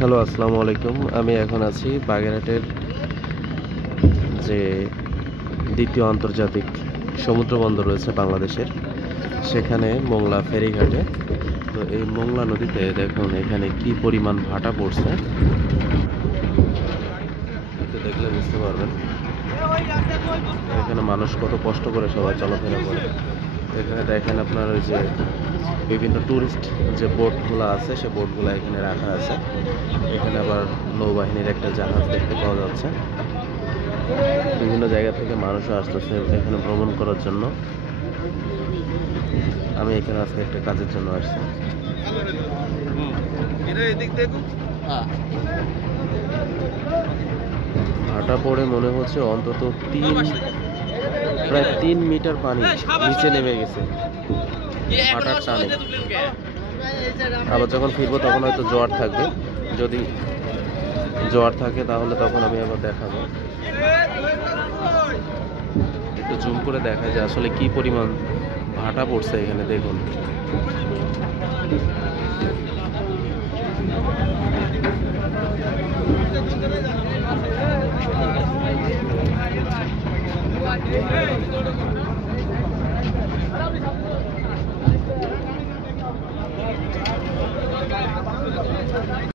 Hello, আসসালামু আলাইকুম। আমি এখন আছি বাগেরহাটের যে দ্বিতীয় আন্তর্জাতিক সমুদ্র বন্দর রয়েছে বাংলাদেশের, সেখানে মোংলা ফেরিঘাটে। তো এই মোংলা নদীতে দেখুন এখানে কি পরিমাণ ভাটা পড়ছে, একটু দেখলে বুঝতে পারবেন এখানে মানুষ কত কষ্ট করে সবাই চলাফেরা করে। এখানে দেখেন আপনার ওই যে বিভিন্ন ট্যুরিস্ট যে বোটগুলো আছে, সে বোটগুলো এখানে রাখা আছে। এখানে আবার নৌবাহিনীর একটা জাহাজ দেখতে পাওয়া যাচ্ছে। বিভিন্ন জায়গা থেকে মানুষও আসতেছে এখানে ভ্রমণ করার জন্য। আমি এখানে আজকে একটা কাজের জন্য আসছি। ভাটা পড়ে মনে হচ্ছে অন্তত প্রায় 3 মিটার পানি নিচে নেমে গেছে ভাটার টানে। আবার যখন ফিরবো তখন হয়তো জোয়ার থাকবে। যদি জোয়ার থাকে তাহলে তখন আমি আবার দেখাবো। একটু জুম করে দেখায় যে আসলে কি পরিমাণ ভাটা পড়ছে এখানে, দেখুন।